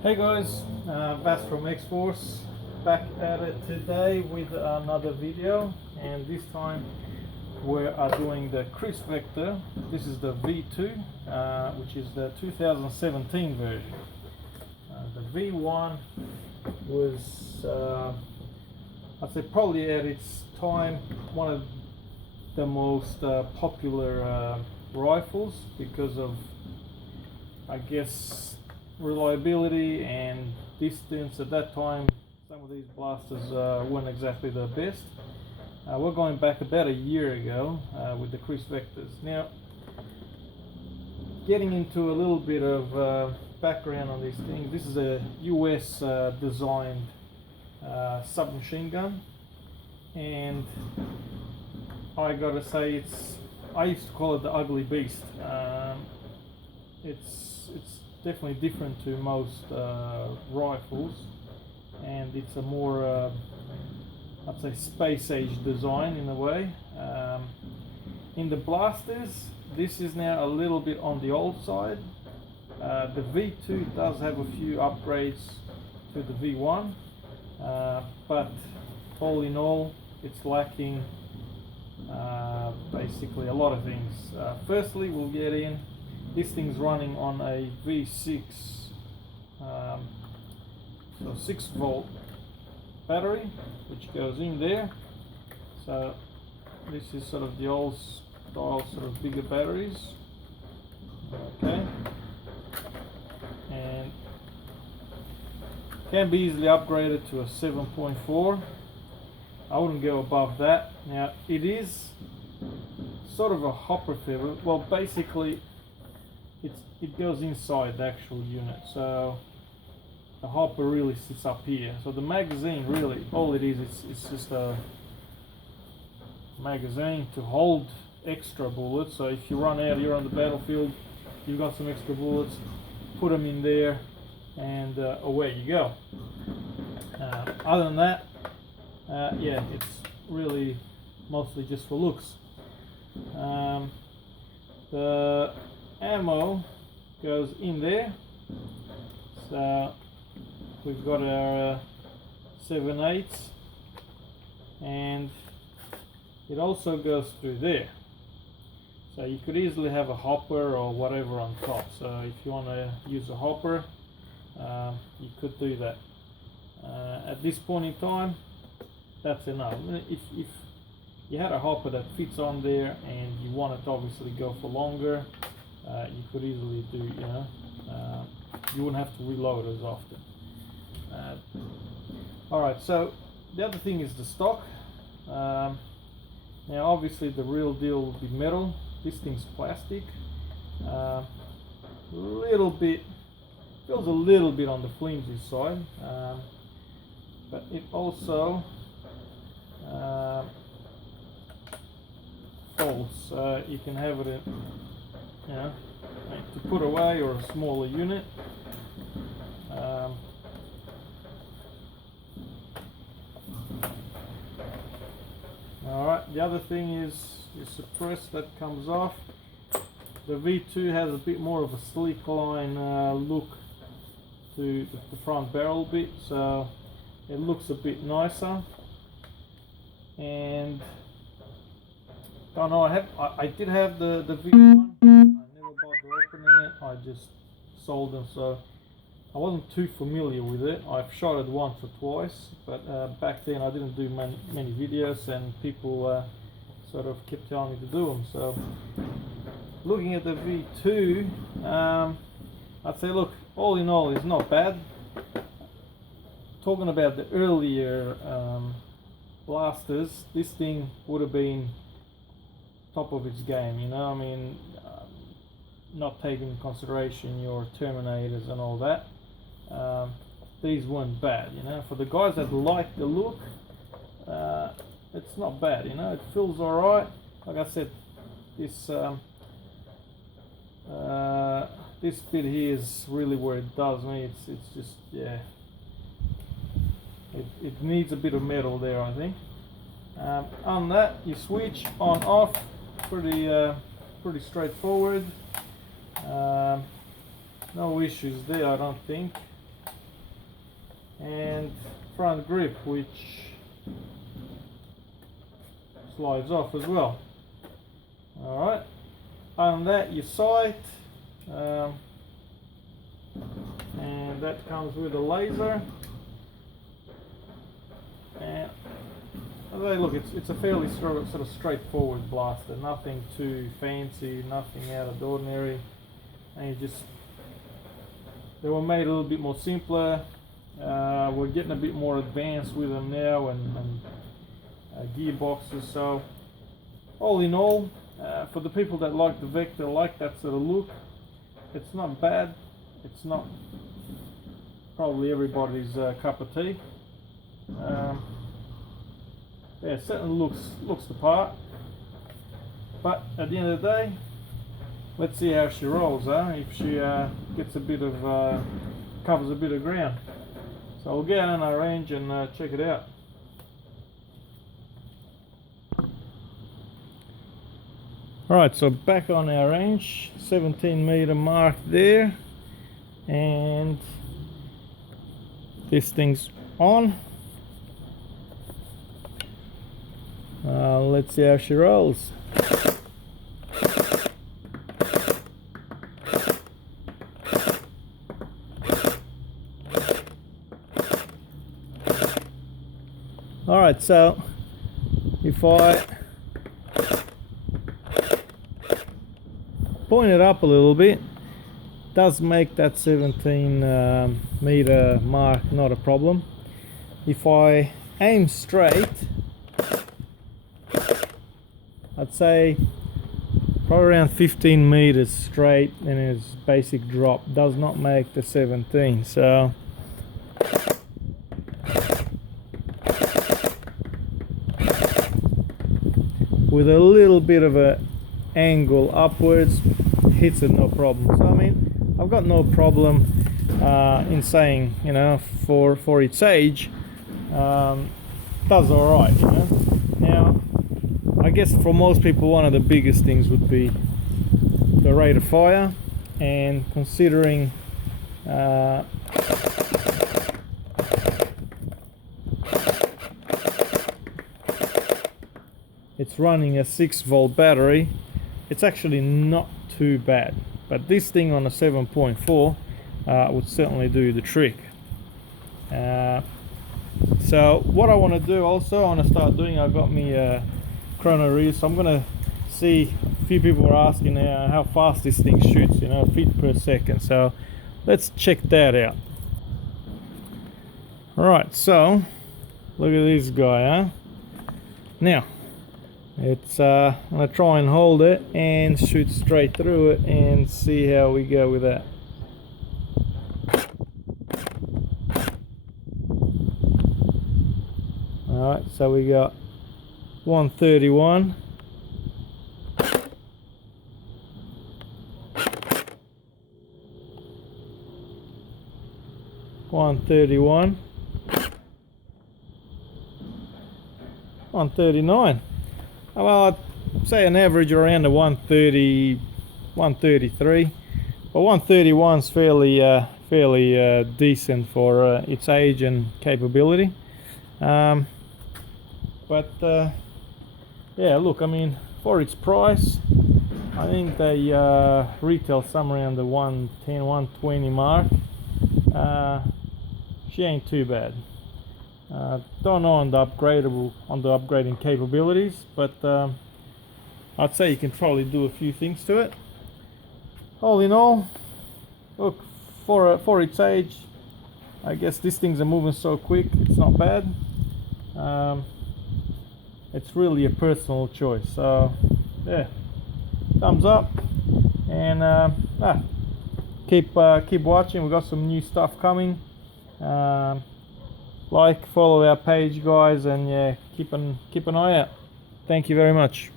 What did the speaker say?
Hey guys, Bass from X-Force back at it today with another video, and this time we are doing the Kriss Verctor. This is the V2, which is the 2017 version. The V1 was, I'd say, probably at its time one of the most popular rifles because of, I guess, reliability and distance. At that time, some of these blasters weren't exactly the best. We're going back about a year ago with the Kriss Verctors. Now, getting into a little bit of background on these things, this is a US designed submachine gun, and I gotta say, I used to call it the ugly beast. It's definitely different to most rifles, and it's a more I'd say space age design in a way. In the blasters, this is now a little bit on the old side. The V2 does have a few upgrades to the V1, but all in all it's lacking basically a lot of things. Firstly, we'll get in, this thing's running on a V6, so 6-volt battery, which goes in there. So this is sort of the old style, sort of bigger batteries. Okay, and can be easily upgraded to a 7.4. I wouldn't go above that. Now, it is sort of a hopper feather. Well, basically it goes inside the actual unit, so the hopper really sits up here. So the magazine, really all it is, it's just a magazine to hold extra bullets. So if you run out, you're on the battlefield, you've got some extra bullets, put them in there, and away you go. Other than that, yeah, it's really mostly just for looks. The ammo goes in there, so we've got our 7/8, and it also goes through there, so you could easily have a hopper or whatever on top. So if you want to use a hopper, you could do that. At this point in time, that's enough. If you had a hopper that fits on there and you wanted to obviously go for longer, you could easily do, you wouldn't have to reload as often. Alright, so the other thing is the stock. Now obviously the real deal would be metal. This thing's plastic. Little bit, feels a little bit on the flimsy side, but it also folds. You can have it in, to put away, or a smaller unit. Alright, the other thing is your suppress that comes off. The V2 has a bit more of a sleek line look to the front barrel bit, so it looks a bit nicer. And I don't know, I did have the V1. I never bothered opening it. I just sold them, so I wasn't too familiar with it. I've shot it once or twice, but back then I didn't do many videos, and people sort of kept telling me to do them. So looking at the V2, I'd say, look, all in all, it's not bad. Talking about the earlier blasters, this thing would have been top of its game, I mean, not taking into consideration your Terminators and all that. These weren't bad, for the guys that like the look, it's not bad, it feels alright. Like I said, this this bit here is really where it does me. It's just, yeah, it needs a bit of metal there, I think. On that, you switch on off, pretty straightforward. No issues there, I don't think. and front grip, which slides off as well. Alright, other than that, your sight, and that comes with a laser. And look, it's a fairly sort of straightforward blaster, nothing too fancy, nothing out of the ordinary. And they were made a little bit more simpler. We're getting a bit more advanced with them now, and gearboxes. So all in all, for the people that like the Vector, like that sort of look, it's not bad. It's not probably everybody's cup of tea. Yeah, it certainly looks the part. But at the end of the day, let's see how she rolls, if she gets a bit of covers a bit of ground. So we'll get on our range and check it out. Alright, so back on our range, 17 meter mark there, and this thing's on. Let's see how she rolls. Alright, so if I point it up a little bit, does make that 17 meter mark not a problem. If I aim straight, I'd say probably around 15 meters straight, and its basic drop does not make the 17. So with a little bit of a angle upwards, hits it no problem. So I mean, I've got no problem in saying, you know, for its age, does all right, you know. Now, I guess for most people, one of the biggest things would be the rate of fire, and considering it's running a 6-volt battery, it's actually not too bad. But this thing on a 7.4 would certainly do the trick. So what I want to do also, I want to start doing, I've got me chrono reader, so I'm going to see, a few people were asking how fast this thing shoots, you know, feet per second. So let's check that out. Alright, so look at this guy, huh? Now, it's I'm going to try and hold it and shoot straight through it and see how we go with that. Alright, so we got 131. $131, $139. Well, I'd say an average around the 130, 133, but 131's fairly decent for its age and capability. But yeah, look, I mean, for its price, I think they retail somewhere around the 110, 120 mark. She ain't too bad. Don't know on the upgrading capabilities, but I'd say you can probably do a few things to it. All in all, look, for its age, I guess these things are moving so quick, it's not bad. It's really a personal choice. So yeah, thumbs up, and keep watching. We've got some new stuff coming. Follow our page, guys, and yeah, keep an eye out. Thank you very much.